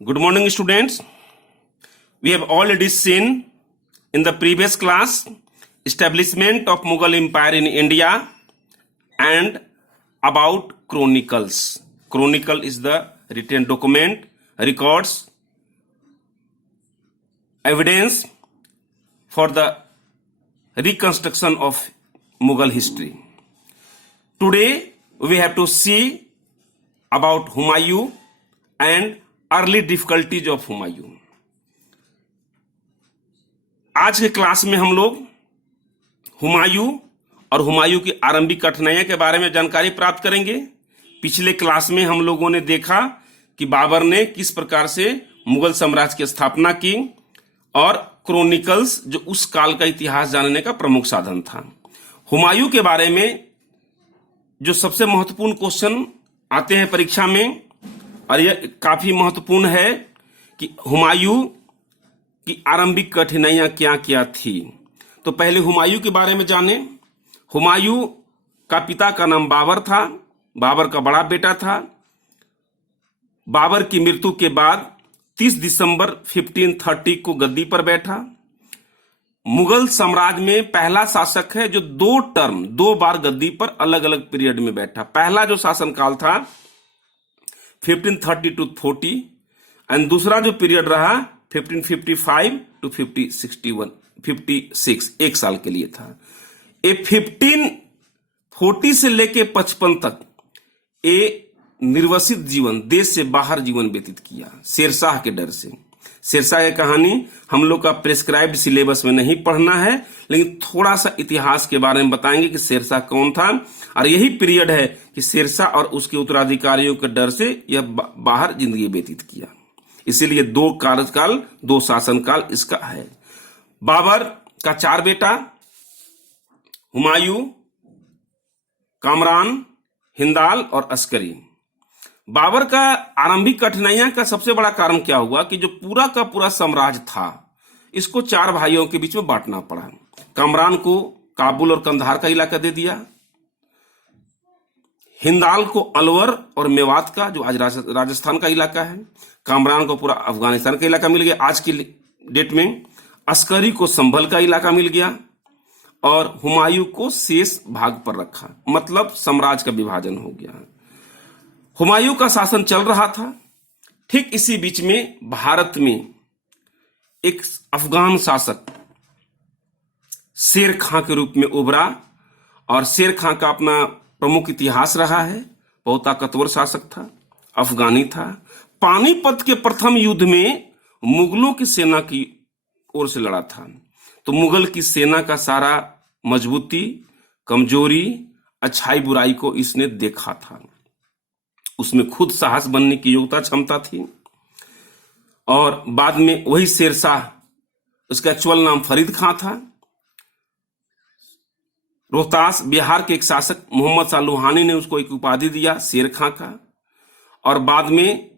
Good morning, students. We have already seen in the previous class establishment of Mughal Empire in India and about chronicles. Chronicle is the written document, records, evidence for the reconstruction of Mughal history. Today we have to see about Humayun and early difficulties of Humayun. आज के class में हम लोग हुमायूं और हुमायूं की आरंभिक कठिनाइयों के बारे में जानकारी प्राप्त करेंगे। पिछले क्लास में हम लोगों ने देखा कि बाबर ने किस प्रकार से मुगल साम्राज्य की स्थापना की और क्रोनिकल्स जो उस काल का इतिहास जानने का प्रमुख साधन था। हुमायूं के बारे में जो सबसे महत्वपूर्ण क्वेश्चन आते हैं परीक्षा में, और यह काफी महत्वपूर्ण है कि हुमायूं की आरंभिक कठिनाइयां क्या क्या थी। तो पहले हुमायूं के बारे में जानें। हुमायूं का पिता का नाम बाबर था, बाबर का बड़ा बेटा था। बाबर की मृत्यु के बाद 30 दिसंबर 1530 को गद्दी पर बैठा। मुगल साम्राज्य में पहला शासक है जो दो बार गद्दी पर अलग अलग पीरियड में बैठा। पहला जो शासनकाल था 1530 to 40 एंड दूसरा जो पीरियड रहा 1555 to 56 एक साल के लिए था। ये 1540 से लेके 55 तक ये निर्वसित जीवन, देश से बाहर जीवन व्यतीत किया शेरशाह के डर से। शेरशाह की कहानी हम लोग का प्रेस्क्राइब्ड सिलेबस में नहीं पढ़ना है, लेकिन थोड़ा सा इतिहास के बारे में बताएंगे कि शेरशाह कौन था। और यही पीरियड है कि शेरशाह और उसके उत्तराधिकारियों के डर से यह बाहर जिंदगी व्यतीत किया। इसीलिए दो कार्यकाल, दो शासनकाल इसका है। बाबर का 4 बेटा हुमायूं, कामरान, हिंदाल और अस्करी। बाबर का आरंभिक कठिनाइयां का सबसे बड़ा कारण क्या हुआ कि जो पूरा का पूरा साम्राज्य था इसको 4 भाइयों के बीच में बांटना पड़ा। कामरान को काबुल और कंधार का इलाका दे दिया, हिंदाल को अलवर और मेवात का जो आज राजस्थान का इलाका है, कामरान को पूरा अफगानिस्तान का इलाका मिल गया आज की डेट में, अस्करी को संभल का इलाका मिल गया और हुमायूं को शेष भाग पर रखा। मतलब साम्राज्य का विभाजन हो गया। हुमायूं का शासन चल रहा था। ठीक इसी बीच में भारत में एक अफगान शासक शेर खां के रूप में उभरा और शेर खां का अपना प्रमुख इतिहास रहा है। बहुत ताकतवर शासक था, अफगानी था। पानीपत के प्रथम युद्ध में मुगलों की सेना की ओर से लड़ा था। तो मुगल की सेना का सारा मजबूती, कमजोरी, अच्छाई बुराई को इसने देखा था। उसमें खुद साहस बनने की योग्यता, क्षमता थी। और बाद में वही शेरशाह, उसका एक्चुअल नाम फरीद खां था। रोहतास बिहार के एक शासक मोहम्मद शाह लुहानी ने उसको एक उपाधि दिया शेर खां का। और बाद में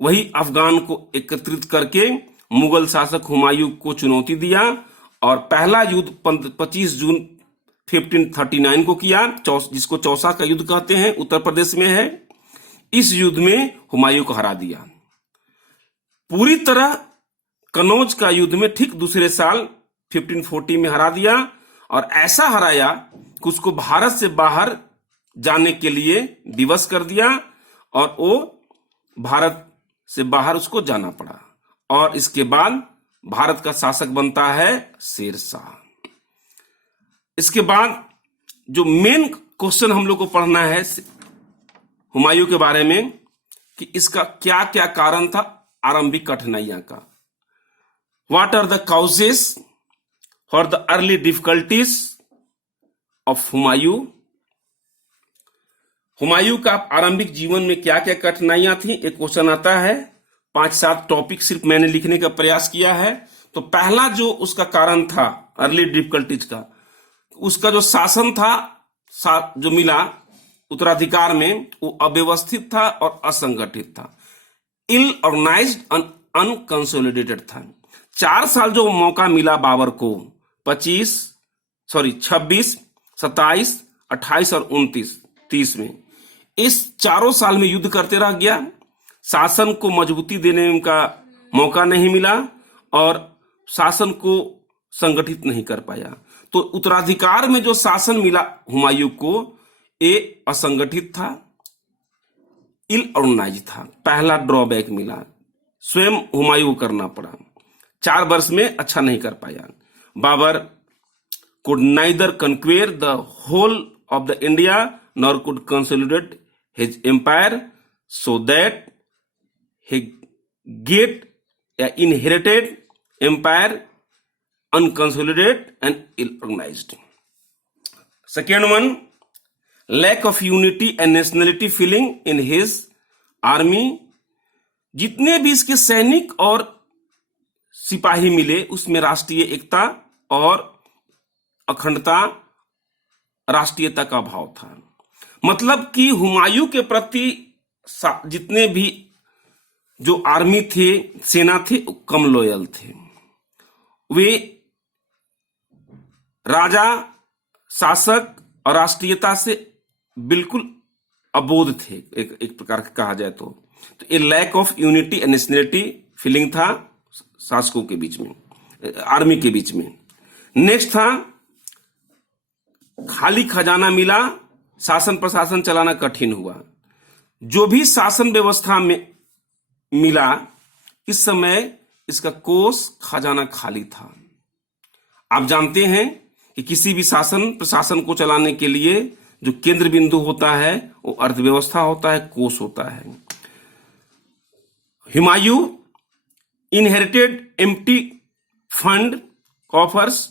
वही अफगान को एकत्रित करके मुगल शासक हुमायूं को चुनौती दिया और पहला युद्ध 25 जून 1539 को किया, जिसको चौसा का युद्ध कहते हैं, उत्तर प्रदेश में है। इस युद्ध में हुमायूं को हरा दिया पूरी तरह। कनौज का युद्ध में ठीक दूसरे साल 1540 में हरा दिया और ऐसा हराया कि उसको भारत से बाहर जाने के लिए विवश कर दिया और वो भारत से बाहर उसको जाना पड़ा। और इसके बाद भारत का शासक बनता है शेरशाह। इसके बाद जो मेन क्वेश्चन हम लोग को पढ़ना है हुमायूं के बारे में कि इसका क्या क्या कारण था आरंभिक कठिनाइयां का। What are the causes for the early difficulties of Humayun. Humayun का आरंभिक जीवन में क्या क्या कठिनाइयां थी, एक क्वेश्चन आता है। 5-7 टॉपिक सिर्फ मैंने लिखने का प्रयास किया है। तो पहला जो उसका कारण था अर्ली डिफिकल्टीज का, उसका जो शासन था जो मिला उत्तराधिकार में, वो अव्यवस्थित था और असंगठित था। इल ऑर्गेनाइज्ड एंड अनकंसोलिडेटेड था। 4 साल जो मौका मिला बाबर को 26, 27, 28 और 29, 30 में, इस चारों साल में युद्ध करते रह गया। शासन को मजबूती देने में उनका मौका नहीं मिला और शासन को संगठित नहीं कर पाया। तो उत्तराधिकार में जो शासन मिला हुमायूं को, ये असंगठित था, इल ऑर्गेनाइज था। पहला ड्रॉबैक मिला, स्वयं हुमायूं को करना पड़ा। 4 वर्ष में अच्छा नहीं कर पाया। Babar could neither conquer the whole of the India nor could consolidate his empire, so that he get an inherited empire unconsolidated and ill-organized. Second one, lack of unity and nationality feeling in his army. जितने भी इसके सैनिक और सिपाही मिले उसमें राष्ट्रीय एकता और अखंडता, राष्ट्रीयता का भाव था। मतलब कि हुमायूं के प्रति जितने भी जो आर्मी थे, सेना थे, कम लॉयल थे। वे राजा, शासक और राष्ट्रीयता से बिल्कुल अबोध थे, एक प्रकार का कहा जाए तो ये lack of unity and nationality feeling था शासकों के बीच में, आर्मी के बीच में। नेक्स्ट था खाली खजाना मिला, शासन प्रशासन चलाना कठिन हुआ। जो भी शासन व्यवस्था में मिला, इस समय इसका कोष खजाना खाली था। आप जानते हैं कि किसी भी शासन प्रशासन को चलाने के लिए जो केंद्र बिंदु होता है वो अर्थव्यवस्था होता है, कोष होता है। Humayun inherited empty fund coffers,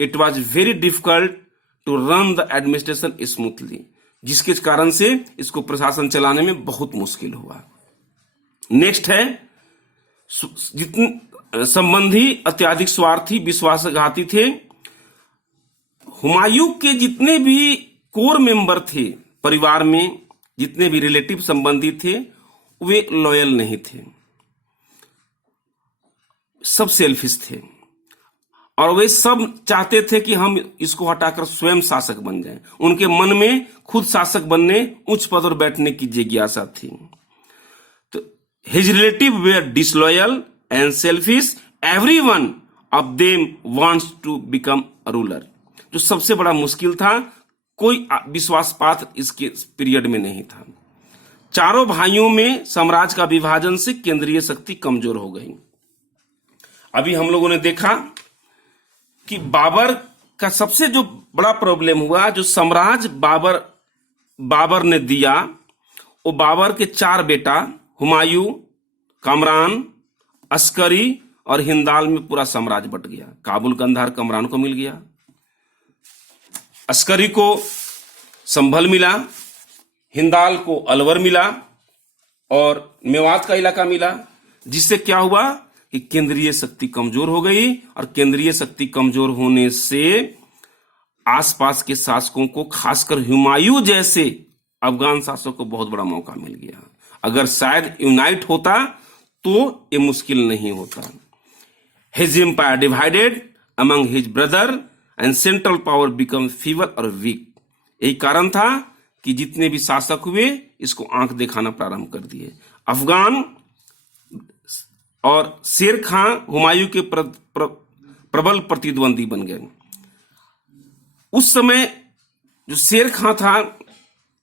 it was very difficult to run the administration smoothly, जिसके कारण से इसको प्रशासन चलाने में बहुत मुश्किल हुआ। नेक्स्ट है जितने संबंधी अत्यधिक स्वार्थी विश्वासघाती थे। हुमायूं के जितने भी कोर मेंबर थे परिवार में, जितने भी रिलेटिव संबंधी थे, वे लॉयल नहीं थे, सब सेल्फिश थे और वे सब चाहते थे कि हम इसको हटाकर स्वयं शासक बन जाएं। उनके मन में खुद शासक बनने, उच्च पद पर बैठने की जिज्ञासा थी। तो his relative were disloyal and selfish, everyone of them wants to become a ruler. जो सबसे बड़ा मुश्किल था, कोई विश्वास पात्र इसके पीरियड में नहीं था। चारों भाइयों में साम्राज्य का विभाजन से केंद्रीय शक्ति कमजोर हो गई। अभी हम लोगों ने देखा कि बाबर का सबसे जो बड़ा प्रॉब्लम हुआ, जो साम्राज्य बाबर ने दिया, वो बाबर के 4 बेटा हुमायूं, कामरान, अस्करी और हिंदाल में पूरा साम्राज्य बट गया। काबुल कंधार कामरान को मिल गया, अस्करी को संभल मिला, हिंदाल को अलवर मिला और मेवात का इलाका मिला। जिससे क्या हुआ कि केंद्रीय शक्ति कमजोर हो गई और केंद्रीय शक्ति कमजोर होने से आसपास के शासकों को, खासकर हुमायूं जैसे अफगान शासकों को बहुत बड़ा मौका मिल गया। अगर शायद यूनाइट होता तो ये मुश्किल नहीं होता। His empire divided among his brother and central power become fever और वीक। यही कारण था कि जितने भी शासक हुए इसको आंख दिखाना प्रारंभ कर दिए। अफगान और शेर खां हुमायूं के प्रबल प्रतिद्वंदी बन गए। उस समय जो शेर खां था,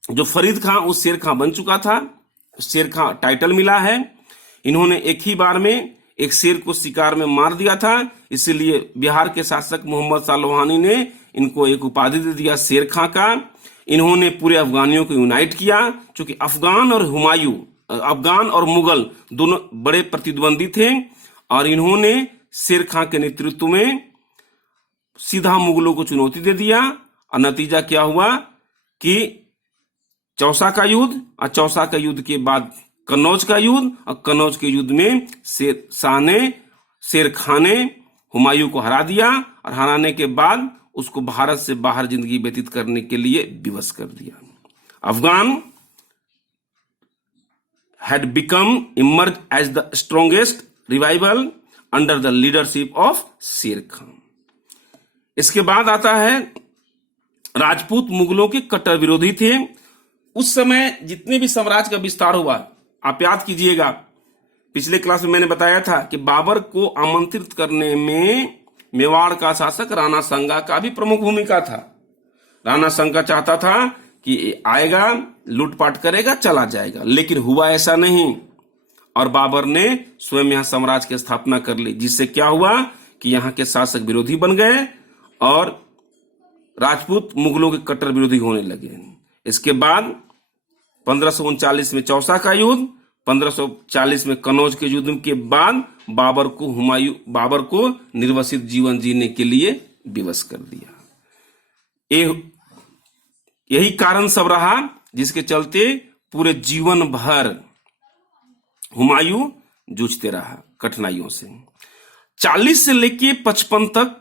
जो फरीद खां, उस शेर खां बन चुका था, शेर खां टाइटल मिला है। इन्होंने एक ही बार में एक शेर को शिकार में मार दिया था, इसीलिए बिहार के शासक मोहम्मद शाह लोहानी ने इनको एक उपाधि दे दिया शेर खां का। इन्होंने पूरे अफगानियों को यूनाइट किया, क्योंकि अफगान और मुगल दोनों बड़े प्रतिद्वंदी थे और इन्होंने शेर खां के नेतृत्व में सीधा मुगलों को चुनौती दे दिया। और नतीजा क्या हुआ कि चौसा का युद्ध, और चौसा का युद्ध के बाद कन्नौज का युद्ध, और कन्नौज के युद्ध में शेर खां ने हुमायूं को हरा दिया और हराने के बाद उसको भारत से बाहर जिंदगी व्यतीत करने के लिए विवश कर दिया। Afghan had become emerged as the strongest revival under the leadership of शेर खां। इसके बाद आता है राजपूत मुगलों के कट्टर विरोधी थे। उस समय जितने भी साम्राज्य का विस्तार हुआ, आप याद कीजिएगा, पिछले क्लास में मैंने बताया था कि बाबर को आमंत्रित करने में मेवाड़ का शासक राणा संगा का भी प्रमुख भूमिका था। राणा संगा चाहता था कि आएगा, लूटपाट करेगा, चला जाएगा, लेकिन हुआ ऐसा नहीं और बाबर ने स्वयं यहां साम्राज्य की स्थापना कर ली, जिससे क्या हुआ कि यहां के शासक विरोधी बन गए और राजपूत मुगलों के कट्टर विरोधी होने लगे। इसके बाद 1539 में चौसा का युद्ध, 1540 में कनौज के युद्ध के बाद बाबर को निर्वसित जीवन जीने के लिए विवश कर दिया। यही कारण सब रहा जिसके चलते पूरे जीवन भर हुमायूं जूझते रहा कठिनाइयों से। 40 से लेके 55 तक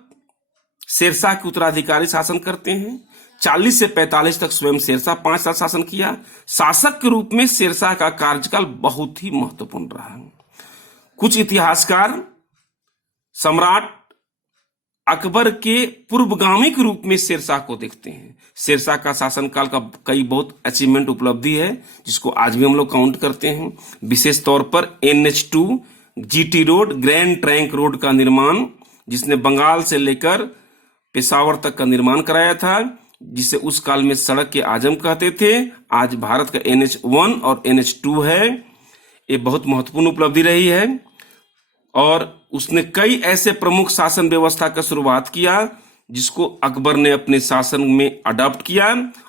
शेरशाह के उत्तराधिकारी शासन करते हैं। 40 से 45 तक स्वयं शेरशाह 5 साल शासन किया। शासक के रूप में शेरशाह का कार्यकाल बहुत ही महत्वपूर्ण रहा। कुछ इतिहासकार सम्राट अकबर के पूर्वगामी के रूप में शेरशाह को देखते हैं। शेरशाह का शासनकाल का कई बहुत अचीवमेंट उपलब्धि है जिसको आज भी हम लोग काउंट करते हैं। विशेष तौर पर NH2 GT road, grand trunk road का निर्माण, जिसने बंगाल से लेकर पेशावर तक का निर्माण कराया था, जिसे उस काल में सड़क के आजम कहते थे। आज भारत का NH1 और NH2 है। ये बहुत महत्वपूर्ण उपलब्धि रही है और उसने कई ऐसे प्रमुख शासन व्यवस्था का शुरुआत किया जिसको अकबर ने अपने शासन में अडॉप्ट किया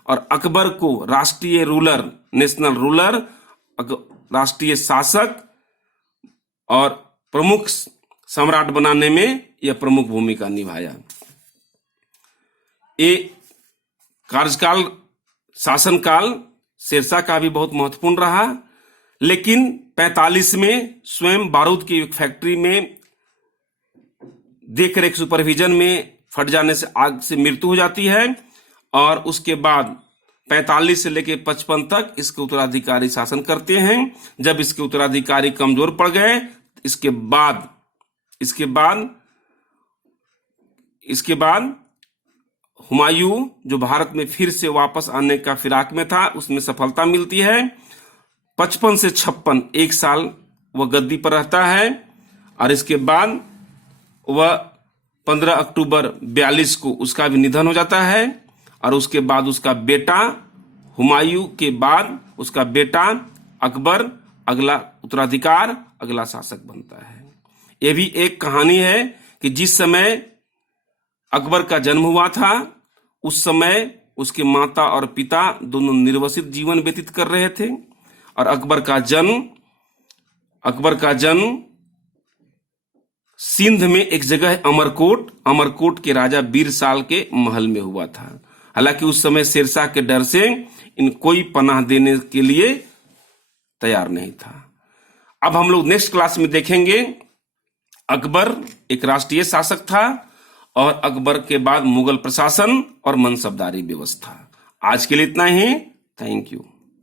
और अकबर को राष्ट्रीय रूलर, नेशनल रूलर, राष्ट्रीय शासक और प्रमुख सम्राट बनाने में यह प्रमुख भूमिका निभाया। ये कार्यकाल, शासनकाल शेरशाह का भी बहुत महत्वपूर्ण रहा, लेकिन 45 में स्वयं बारूद की एक फैक्ट्री में देखरेख सुपरविजन में फट जाने से आग से मृत्यु हो जाती है और उसके बाद 45 से लेकर 55 तक इसके उत्तराधिकारी शासन करते हैं। जब इसके उत्तराधिकारी कमजोर पड़ गए, इसके बाद हुमायूं जो भारत में फिर से वापस आने का फिराक में था, उसमें सफलता मिलती है। 55 से 56 1 साल वह गद्दी पर रहता है और इसके बाद वह 15 अक्टूबर 42 को उसका भी निधन हो जाता है और उसके बाद उसका बेटा हुमायूं के बाद उसका बेटा अकबर अगला उत्तराधिकार, अगला शासक बनता है। यह भी एक कहानी है कि जिस समय अकबर का जन्म हुआ था उस समय उसके माता और पिता दोनों निर्वसित जीवन व्यतीत कर रहे थे और अकबर का जन्म सिंध में एक जगह है अमरकोट के राजा बीर साल के महल में हुआ था। हालांकि उस समय शेरशाह के डर से इन कोई पनाह देने के लिए तैयार नहीं था। अब हम लोग नेक्स्ट क्लास में देखेंगे अकबर एक राष्ट्रीय शासक था और अकबर के बाद मुगल प्रशासन और मनसबदारी व्यवस्था। आज के लिए इतना ही। Thank you.